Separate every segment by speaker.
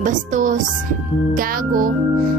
Speaker 1: bastos, gago,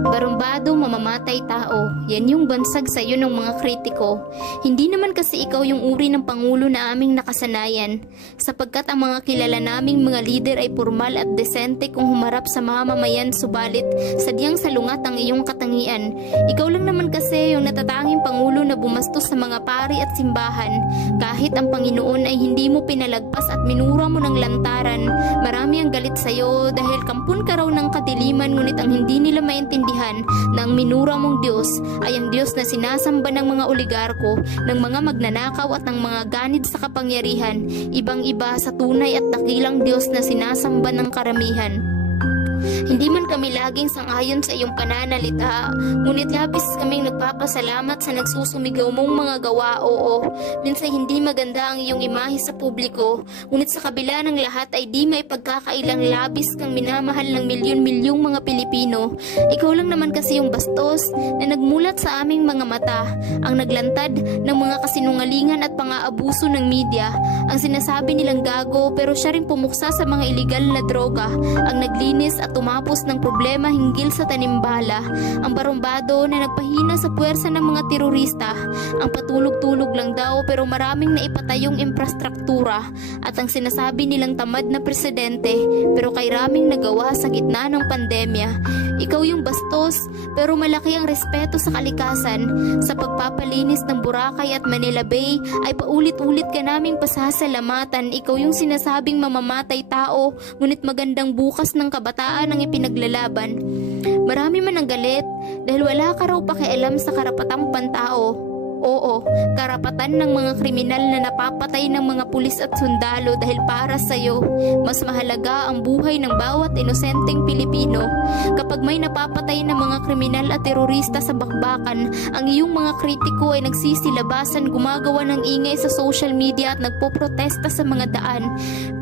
Speaker 1: barumbado, mamamatay tao. Yan yung bansag sa iyo ng mga kritiko. Hindi naman kasi ikaw yung uri ng pangulo na aming nakasanayan, sapagkat ang mga kilala naming mga leader ay formal at desente kung humarap sa mamamayan subalit sadyang salungat ang iyong katangian. Ikaw lang naman kasi yung natatanging pangulo na bumastos sa mga pari at simbahan. Kahit ang Panginoon ay hindi mo pinalagpas at minura mo ng lantaran, marami ang galit sa iyo dahil kampun ka raw ng kadiliman ngunit ang hindi nila maintindihan na ang minura mong Diyos ay ang Diyos na sinasamba ng mga oligarko, ng mga magnanakaw at ng mga ganid sa kapangyarihan, ibang-iba sa tunay at dakilang Diyos na sinasamba ng karamihan. Hindi man kami laging sangayon sa iyong pananalita, ngunit labis kaming nagpapasalamat sa nagsusumigaw mong mga gawa, oo. Minsan hindi maganda ang iyong imahe sa publiko, ngunit sa kabila ng lahat ay di may pagkakailang labis kang minamahal ng milyon-milyong mga Pilipino. Ikaw lang naman kasi yung bastos na nagmulat sa aming mga mata, ang naglantad ng mga kasinungalingan at pang-aabuso ng media, ang sinasabi nilang gago pero siya rin pumuksa sa mga iligal na droga, ang naglinis at tumapos ng problema hinggil sa tanimbala, ang barumbado na nagpahina sa puwersa ng mga terorista, ang patulog-tulog lang daw pero maraming naipatayong infrastruktura, at ang sinasabi nilang tamad na presidente pero kay raming nagawa sa gitna ng pandemya. Ikaw yung bastos pero malaki ang respeto sa kalikasan. Sa pagpapalinis ng Boracay at Manila Bay ay paulit-ulit ka naming pasasalamatan. Ikaw yung sinasabing mamamatay tao ngunit magandang bukas ng kabataan ang ipinaglalaban. Marami man ang galit dahil wala ka raw pakialam sa karapatang pantao. Oo, karapatan ng mga kriminal na napapatay ng mga pulis at sundalo dahil para sa'yo, mas mahalaga ang buhay ng bawat inosenteng Pilipino. Kapag may napapatay ng mga kriminal at terorista sa bakbakan, ang iyong mga kritiko ay nagsisilabasan gumagawa ng ingay sa social media at nagpoprotesta sa mga daan.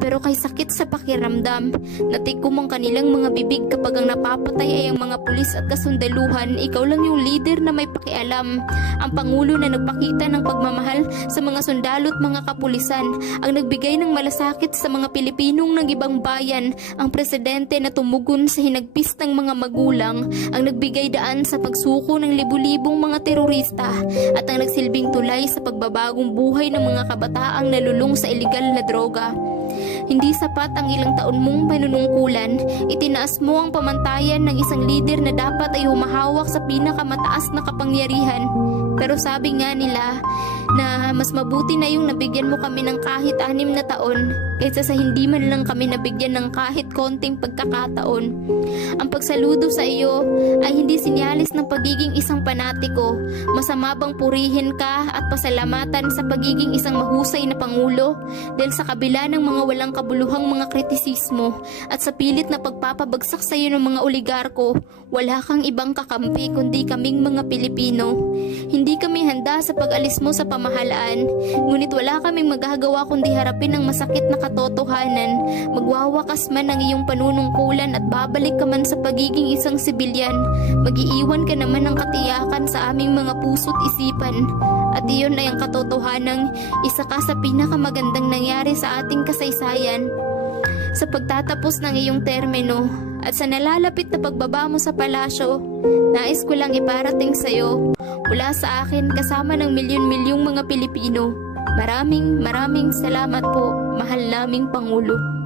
Speaker 1: Pero kay sakit sa pakiramdam, natikom ang kanilang mga bibig kapag ang napapatay ay ang mga pulis at kasundaluhan, ikaw lang yung leader na may pakialam. Ang pangulo na nagpakita ng pagmamahal sa mga sundalo at mga kapulisan, ang nagbigay ng malasakit sa mga Pilipinong ng ibang bayan, ang presidente na tumugon sa hinagpis ng mga magulang, ang nagbigay daan sa pagsuko ng libu-libong mga terorista, at ang nagsilbing tulay sa pagbabagong buhay ng mga kabataang nalulung sa iligal na droga. Hindi sapat ang ilang taon mong panunungkulan, itinaas mo ang pamantayan ng isang leader na dapat ay humahawak sa pinakamataas na kapangyarihan. Pero sabi nga nila na mas mabuti na yung nabigyan mo kami ng kahit anim na taon kaysa sa hindi man lang kami nabigyan ng kahit konting pagkakataon. Ang pagsaludo sa iyo ay hindi sinyalis ng pagiging isang panatiko. Masama bang purihin ka at pasalamatan sa pagiging isang mahusay na pangulo dahil sa kabila ng mga walang kabuluhang mga kritisismo at sa pilit na pagpapabagsak sa iyo ng mga oligarko, wala kang ibang kakampi kundi kaming mga Pilipino. Hindi kami handa sa pag-alis mo sa pamahalaan, ngunit wala kaming magagawa kundi harapin ang masakit na katotohanan. Magwawakas man ang iyong panunungkulan at babalik ka man sa pagiging isang sibilyan. Magiiwan ka naman ng katiyakan sa aming mga puso't isipan. At iyon ay ang katotohanang isa ka sa pinakamagandang nangyari sa ating kasaysayan. Sa pagtatapos ng iyong termino at sa nalalapit na pagbaba mo sa palasyo, nais ko lang iparating sa iyo mula sa akin kasama ng milyon-milyong mga Pilipino. Maraming maraming salamat po, mahal naming Pangulo.